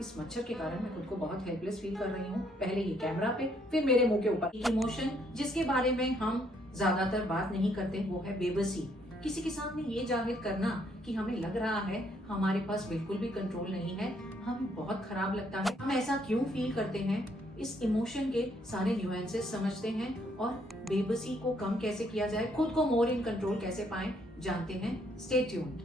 इस मच्छर के कारण मैं खुद को बहुत हेल्पलेस फील कर रही हूँ। पहले ये कैमरा पे, फिर मेरे मुंह के ऊपर। एक इमोशन जिसके बारे में हम ज्यादातर बात नहीं करते वो है बेबसी। किसी के सामने ये जाहिर करना कि हमें लग रहा है हमारे पास बिल्कुल भी कंट्रोल नहीं है, हमें बहुत खराब लगता है। हम ऐसा क्यों फील करते हैं, इस इमोशन के सारे न्यूएंसेस समझते हैं और बेबसी को कम कैसे किया जाए, खुद को मोर इन कंट्रोल कैसे पाएं, जानते हैं। Stay tuned.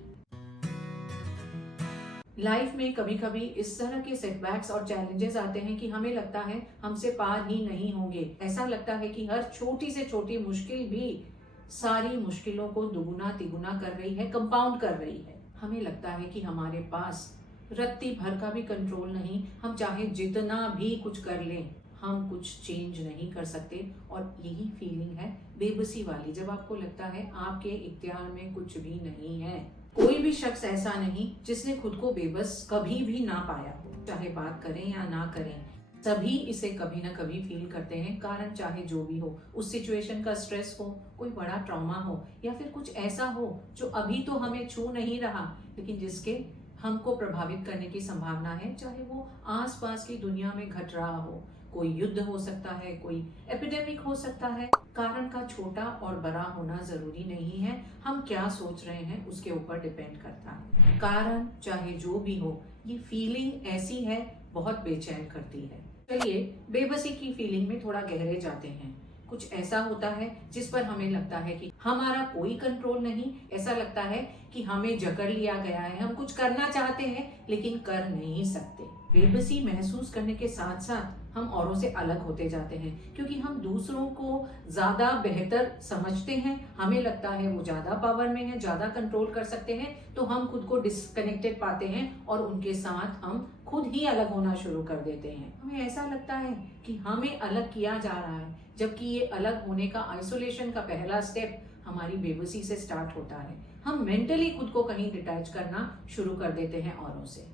लाइफ में कभी कभी इस तरह के सेटबैक्स और चैलेंजेस आते हैं कि हमें लगता है हमसे पार ही नहीं होंगे। ऐसा लगता है कि हर छोटी से छोटी मुश्किल भी सारी मुश्किलों को दुगुना तिगुना कर रही है, कंपाउंड कर रही है। हमें लगता है कि हमारे पास रत्ती भर का भी कंट्रोल नहीं, हम चाहे जितना भी कुछ कर लें हम कुछ चेंज नहीं कर सकते। और यही फीलिंग है बेबसी वाली, जब आपको लगता है आपके इख्तियार में कुछ भी नहीं है। कोई भी शख्स ऐसा नहीं जिसने खुद को बेबस कभी भी ना पाया हो, चाहे बात करें या ना करें, सभी इसे कभी ना कभी फील करते हैं। कारण चाहे जो भी हो, उस सिचुएशन का स्ट्रेस हो, कोई बड़ा ट्रॉमा हो, या फिर कुछ ऐसा हो जो अभी तो हमें छू नहीं रहा लेकिन जिसके हमको प्रभावित करने की संभावना है, चाहे वो आसपास की दुनिया में घट रहा हो। कोई युद्ध हो सकता है, कोई एपिडेमिक हो सकता है। कारण का छोटा और बड़ा होना जरूरी नहीं है, हम क्या सोच रहे हैं उसके ऊपर डिपेंड करता है। कारण चाहे जो भी हो, ये फीलिंग ऐसी है, बहुत बेचैन करती है। चलिए बेबसी की फीलिंग में थोड़ा गहरे जाते हैं। कुछ ऐसा होता है जिस पर हमें लगता है कि हमारा कोई कंट्रोल नहीं, ऐसा लगता है कि हमें जकड़ लिया गया है, हम कुछ करना चाहते हैं लेकिन कर नहीं सकते। बेबसी महसूस करने के साथ साथ हम औरों से अलग होते जाते हैं, क्योंकि हम दूसरों को ज्यादा बेहतर समझते हैं। हमें लगता है वो ज्यादा पावर में है, ज्यादा कंट्रोल कर सकते हैं, तो हम खुद को डिस्कनेक्टेड पाते हैं और उनके साथ हम खुद ही अलग होना शुरू कर देते हैं। हमें ऐसा लगता है कि हमें अलग किया जा रहा है, जबकि ये अलग होने का, आइसोलेशन का पहला स्टेप हमारी बेबसी से स्टार्ट होता है। हम मेंटली खुद को कहीं डिटैच करना शुरू कर देते हैं औरों से।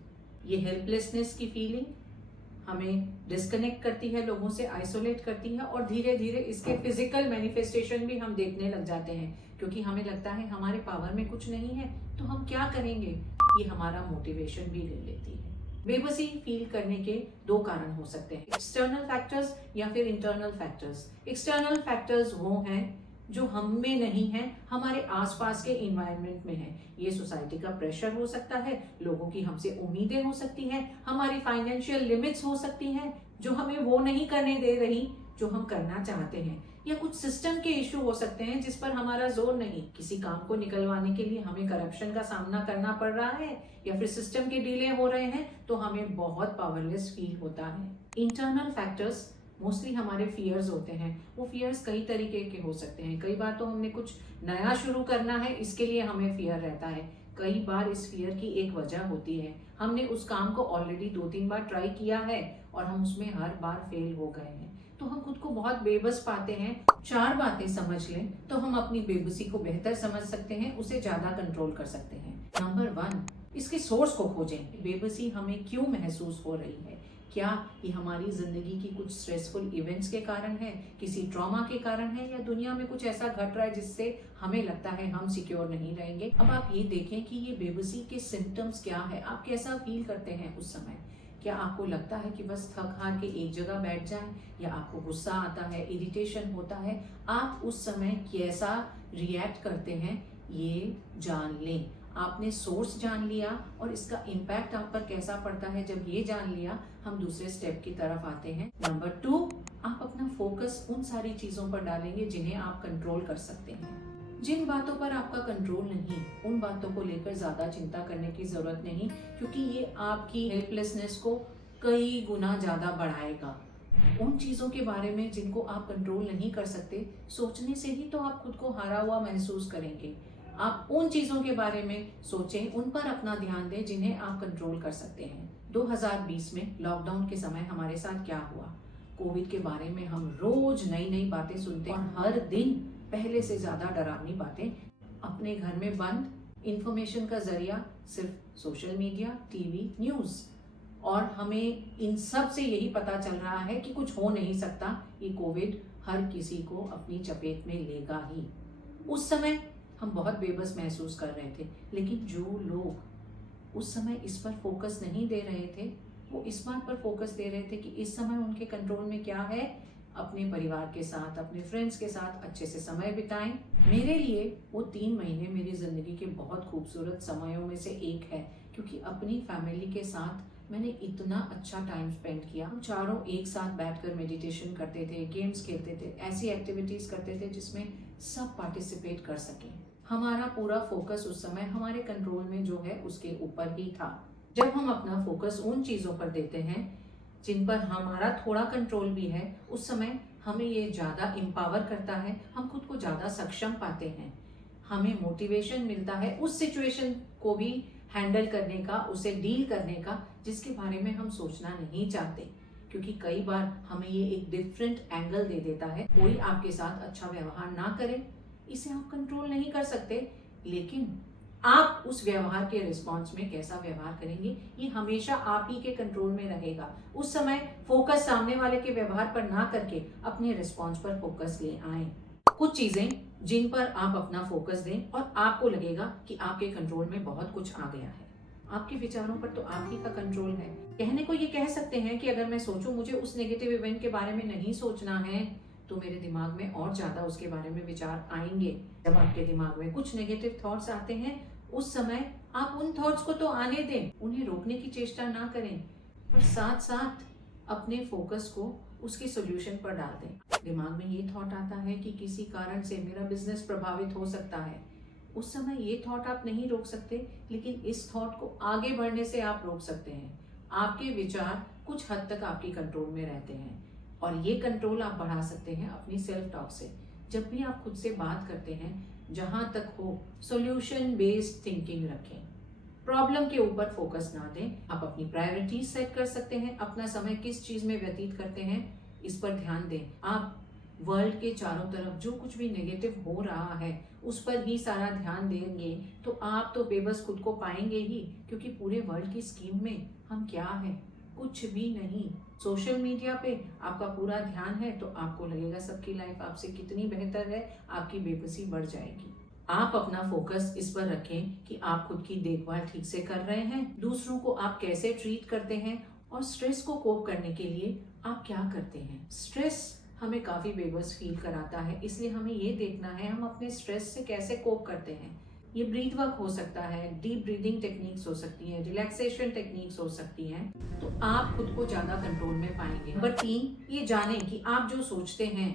ये हेल्पलेसनेस की फीलिंग हमें डिस्कनेक्ट करती है, लोगों से आइसोलेट करती है, और धीरे धीरे इसके फिजिकल मैनिफेस्टेशन भी हम देखने लग जाते हैं, क्योंकि हमें लगता है हमारे पावर में कुछ नहीं है तो हम क्या करेंगे, ये हमारा मोटिवेशन भी ले लेती है। बेबसी फील करने के दो कारण हो सकते हैं, एक्सटर्नल फैक्टर्स या फिर इंटरनल फैक्टर्स। एक्सटर्नल फैक्टर्स वो हैं जो हम में नहीं है, हमारे आसपास के इन्वायरमेंट में है। ये सोसाइटी का प्रेशर हो सकता है, लोगों की हमसे उम्मीदें हो सकती हैं, हमारी फाइनेंशियल लिमिट्स हो सकती हैं जो हमें वो नहीं करने दे रही जो हम करना चाहते हैं, या कुछ सिस्टम के इश्यू हो सकते हैं जिस पर हमारा जोर नहीं। किसी काम को निकलवाने के लिए हमें करप्शन का सामना करना पड़ रहा है या फिर सिस्टम के डिले हो रहे हैं तो हमें बहुत पावरलेस फील होता है। इंटरनल फैक्टर्स मोस्टली हमारे फियर्स होते हैं। वो फियर्स कई तरीके के हो सकते हैं। कई बार तो हमने कुछ नया शुरू करना है, इसके लिए हमें फियर रहता है। कई बार इस फियर की एक वजह होती है, हमने उस काम को ऑलरेडी 2-3 बार ट्राई किया है और हम उसमें हर बार फेल हो गए हैं, तो हम खुद को बहुत बेबस पाते हैं। 4 बातें समझ लें तो हम अपनी बेबसी को बेहतर समझ सकते हैं, उसे ज्यादा कंट्रोल कर सकते हैं। नंबर 1, इसके सोर्स को खोजें। बेबसी हमें क्यों महसूस हो रही है? क्या ये हमारी जिंदगी की कुछ स्ट्रेसफुल इवेंट्स के कारण है, किसी ट्रॉमा के कारण है, या दुनिया में कुछ ऐसा घट रहा है जिससे हमें लगता है हम सिक्योर नहीं रहेंगे? अब आप ये देखें कि ये बेबसी के सिम्टम्स क्या है, आप कैसा फील करते हैं उस समय। क्या आपको लगता है कि बस थक हार के एक जगह बैठ जाएं, या आपको गुस्सा आता है, इरिटेशन होता है? आप उस समय कैसा रिएक्ट करते हैं ये जान लें। आपने सोर्स जान लिया और इसका इम्पैक्ट आप पर कैसा पड़ता है, जब ये जान लिया हम दूसरे स्टेप की तरफ आते हैं। नंबर 2, आप अपना फोकस उन सारी चीजों पर डालेंगे जिन्हें आप कंट्रोल कर सकते हैं। जिन बातों पर आपका कंट्रोल नहीं, उन बातों को लेकर ज्यादा चिंता करने की जरूरत नहीं, क्योंकि ये आपकी हेल्पलेसनेस को कई गुना ज्यादा बढ़ाएगा। उन चीजों के बारे में जिनको आप कंट्रोल नहीं कर सकते, सोचने से ही तो आप खुद को हारा हुआ महसूस करेंगे। आप उन चीजों के बारे में सोचें, उन पर अपना ध्यान दें जिन्हें आप कंट्रोल कर सकते हैं। 2020 में लॉकडाउन के समय हमारे साथ क्या हुआ, कोविड के बारे में हम रोज नई नई बातें सुनते हैं और हर दिन पहले से ज्यादा डरावनी बातें। अपने घर में बंद, इंफॉर्मेशन का जरिया सिर्फ सोशल मीडिया, टीवी, न्यूज, और हमें इन सब से यही पता चल रहा है कि कुछ हो नहीं सकता, ये कोविड हर किसी को अपनी चपेट में लेगा ही। उस समय हम बहुत बेबस महसूस कर रहे थे, लेकिन जो लोग उस समय इस पर फोकस नहीं दे रहे थे वो इस बात पर फोकस दे रहे थे कि इस समय उनके कंट्रोल में क्या है, अपने परिवार के साथ, अपने फ्रेंड्स के साथ अच्छे से समय बिताएं। मेरे लिए वो 3 महीने मेरी जिंदगी के बहुत खूबसूरत समयों में से एक है, क्योंकि अपनी फैमिली के साथ मैंने इतना अच्छा टाइम स्पेंड किया। हम चारों एक साथ बैठकर मेडिटेशन करते थे, गेम्स खेलते थे, ऐसी एक्टिविटीज करते थे जिसमें सब पार्टिसिपेट कर सकें। हमारा पूरा फोकस उस समय हमारे कंट्रोल में जो है उसके ऊपर ही था। जब हम अपना फोकस उन चीजों पर देते हैं जिन पर हमारा थोड़ा कंट्रोल भी है, उस समय हमें ये ज़्यादा एम्पावर करता है, हम खुद को ज़्यादा सक्षम पाते हैं, हमें मोटिवेशन मिलता है उस सिचुएशन को भी हैंडल करने का, उसे डील करने का जिसके बारे में हम सोचना नहीं चाहते, क्योंकि कई बार हमें ये एक डिफरेंट एंगल दे देता है। कोई आपके साथ अच्छा व्यवहार ना करे, इसे आप कंट्रोल नहीं कर सकते, लेकिन आप उस व्यवहार के रिस्पॉन्स में कैसा व्यवहार करेंगे ये हमेशा आप ही के कंट्रोल में रहेगा। उस समय फोकस सामने वाले के व्यवहार पर ना करके अपने रिस्पॉन्स पर फोकस ले आए। कुछ चीजें जिन पर आप अपना फोकस दें और आपको लगेगा कि आपके कंट्रोल में बहुत कुछ आ गया है। आपके विचारों पर तो आप ही का कंट्रोल है। कहने को ये कह सकते हैं कि अगर मैं सोचूं मुझे उस नेगेटिव इवेंट के बारे में नहीं सोचना है, तो मेरे दिमाग में और ज्यादा उसके बारे में विचार आएंगे। जब आपके दिमाग में कुछ नेगेटिव थॉट्स आते हैं, उस समय आप उन थॉट्स को तो आने दें, उन्हें रोकने की चेष्टा ना करें, पर साथ साथ अपने फोकस को उसके सॉल्यूशन पर डाल दें। दिमाग में ये थॉट आता है कि किसी कारण से मेरा बिजनेस प्रभावित हो सकता है, उस समय ये थॉट आप नहीं रोक सकते, लेकिन इस थॉट को आगे बढ़ने से आप रोक सकते हैं। आपके विचार कुछ हद तक आपके कंट्रोल में रहते हैं और ये कंट्रोल आप बढ़ा सकते हैं अपनी सेल्फ टॉक से। जब भी आप खुद से बात करते हैं, जहां तक हो सॉल्यूशन बेस्ड थिंकिंग रखें, प्रॉब्लम के ऊपर फोकस ना दें। आप अपनी प्रायोरिटीज सेट कर सकते हैं, अपना समय किस चीज में व्यतीत करते हैं इस पर ध्यान दें। आप वर्ल्ड के चारों तरफ जो कुछ भी नेगेटिव हो रहा है उस पर ही सारा ध्यान देंगे तो आप तो बेबस खुद को पाएंगे ही, क्योंकि पूरे वर्ल्ड की स्कीम में हम क्या है, कुछ भी नहीं। सोशल मीडिया पे आपका पूरा ध्यान है तो आपको लगेगा सबकी लाइफ आपसे कितनी बेहतर है, आपकी बेबसी बढ़ जाएगी। आप अपना फोकस इस पर रखें कि आप खुद की देखभाल ठीक से कर रहे हैं, दूसरों को आप कैसे ट्रीट करते हैं और स्ट्रेस को कोप करने के लिए आप क्या करते हैं। स्ट्रेस हमें काफी बेबस फील कराता है, इसलिए हमें ये देखना है हम अपने स्ट्रेस से कैसे कोप करते हैं। ये ब्रीथ वर्क हो सकता है, डीप ब्रीदिंग टेक्निक्स हो सकती हैं, रिलैक्सेशन टेक्निक्स हो सकती हैं, तो आप खुद को ज्यादा कंट्रोल में पाएंगे। नंबर 3, ये जानें कि आप जो सोचते हैं,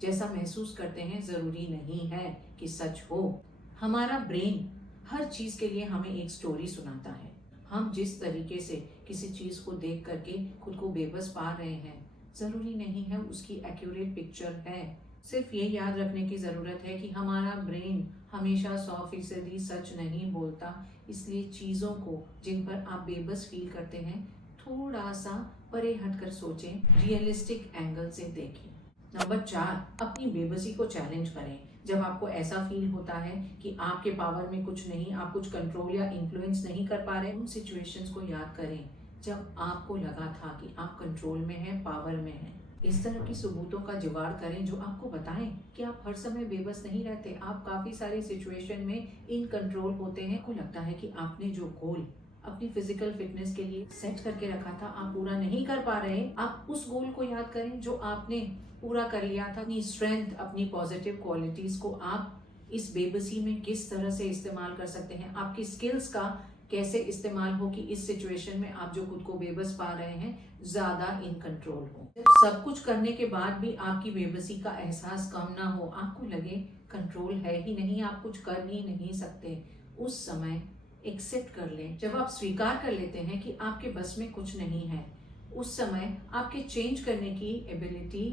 जैसा महसूस करते हैं, जरूरी नहीं है कि सच हो। हमारा ब्रेन हर चीज के लिए हमें एक स्टोरी सुनाता है। हम जिस तरीके से किसी चीज को देख करके खुद को बेबस पा रहे हैं, जरूरी नहीं है उसकी एक्यूरेट पिक्चर है। सिर्फ ये याद रखने की जरूरत है कि हमारा ब्रेन हमेशा 100% सच नहीं बोलता, इसलिए चीजों को जिन पर आप बेबस फील करते हैं थोड़ा सा परे हटकर सोचें, रियलिस्टिक एंगल से देखें। नंबर 4, अपनी बेबसी को चैलेंज करें। जब आपको ऐसा फील होता है कि आपके पावर में कुछ नहीं, आप कुछ कंट्रोल या इन्फ्लुएंस नहीं कर पा रहे, उन सिचुएशंस को याद करें जब आपको लगा था कि आप कंट्रोल में हैं, पावर में हैं। इस तरह की सबूतों का जुगाड़ करें जो आपको बताएं कि आप हर समय बेबस नहीं रहते, आप काफी सारी सिचुएशन में इन कंट्रोल होते हैं। आपको लगता है कि आपने जो गोल अपनी फिजिकल फिटनेस के लिए सेट करके रखा था आप पूरा नहीं कर पा रहे, आप उस गोल को याद करें जो आपने पूरा कर लिया था। अपनी स्ट्रेंथ, अपनी पॉजिटिव क्वालिटीज को आप इस बेबसी में किस तरह से इस्तेमाल कर सकते हैं, आपकी स्किल्स का कैसे इस्तेमाल हो कि इस सिचुएशन में आप जो खुद को बेबस पा रहे हैं ज्यादा इन कंट्रोल हो। जब सब कुछ करने के बाद भी आपकी बेबसी का एहसास कम ना हो, आपको लगे कंट्रोल है ही नहीं, आप कुछ कर ही नहीं सकते, उस समय एक्सेप्ट कर लें। जब आप स्वीकार कर लेते हैं कि आपके बस में कुछ नहीं है, उस समय आपके चेंज करने की एबिलिटी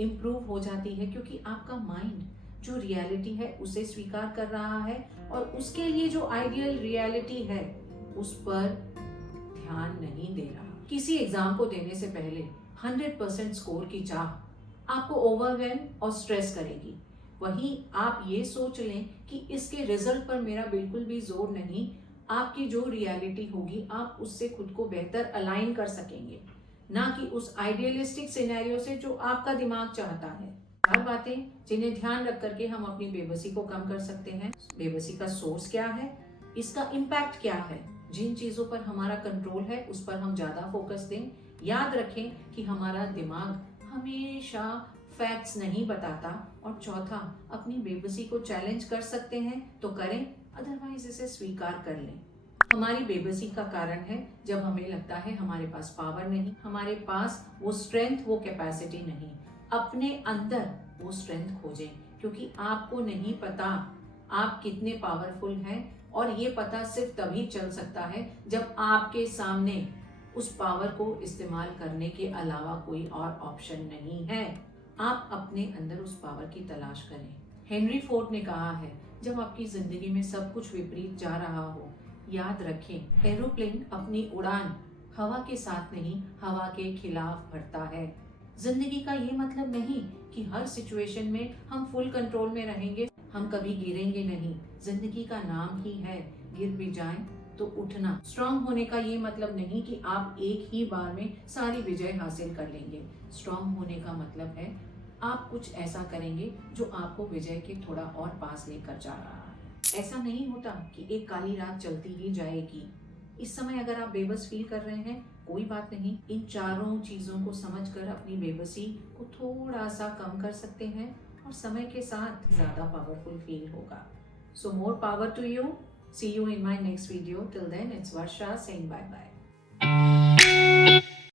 इम्प्रूव हो जाती है, क्योंकि आपका माइंड जो रियलिटी है उसे स्वीकार कर रहा है और उसके लिए जो आइडियल रियलिटी है उस पर ध्यान नहीं दे रहा। किसी एग्जाम को देने से पहले 100% स्कोर की चाह आपको ओवरवेल्म और स्ट्रेस करेगी। वहीं आप ये सोच लें कि इसके रिजल्ट पर मेरा बिल्कुल भी जोर नहीं, आपकी जो रियलिटी होगी आप उससे खुद को बेहतर अलाइन कर सकेंगे, ना कि उस आइडियलिस्टिक सिनेरियो से जो आपका दिमाग चाहता है। 4 बातें जिन्हें ध्यान रख करके हम अपनी बेबसी को कम कर सकते हैं। बेबसी का सोर्स क्या है, इसका इम्पैक्ट क्या है, जिन चीजों पर हमारा कंट्रोल है उस पर हम ज्यादा फोकस दें। याद रखें कि हमारा दिमाग हमेशा फैक्ट्स नहीं बताता। और चौथा, अपनी बेबसी को चैलेंज कर सकते हैं तो करें, अदरवाइज इसे स्वीकार कर लें। हमारी बेबसी का कारण है जब हमें लगता है हमारे पास पावर नहीं, हमारे पास वो स्ट्रेंथ, वो कैपेसिटी नहीं। अपने अंदर वो स्ट्रेंथ खोजें, क्योंकि आपको नहीं पता आप कितने पावरफुल हैं, और ये पता सिर्फ तभी चल सकता है जब आपके सामने उस पावर को इस्तेमाल करने के अलावा कोई और ऑप्शन नहीं है। आप अपने अंदर उस पावर की तलाश करें। हेनरी फोर्ड ने कहा है, जब आपकी जिंदगी में सब कुछ विपरीत जा रहा हो, याद रखें, एरोप्लेन अपनी उड़ान हवा के साथ नहीं, हवा के खिलाफ भरता है। जिंदगी का ये मतलब नहीं कि हर सिचुएशन में हम फुल कंट्रोल में रहेंगे, हम कभी गिरेंगे नहीं। जिंदगी का नाम ही है गिर भी जाएं तो उठना। स्ट्रांग होने का ये मतलब नहीं कि आप एक ही बार में सारी विजय हासिल कर लेंगे। स्ट्रांग होने का मतलब है आप कुछ ऐसा करेंगे जो आपको विजय के थोड़ा और पास लेकर जा रहा है। ऐसा नहीं होता कि एक काली रात चलती ही जाएगी। इस समय अगर आप बेबस फील कर रहे हैं, कोई बात नहीं, इन चारों चीजों को समझकर अपनी बेबसी को थोड़ा सा कम कर सकते हैं और समय के साथ ज्यादा पावरफुल फील होगा। So more power to you. See you in my next video. Till then, it's Varsha saying bye bye.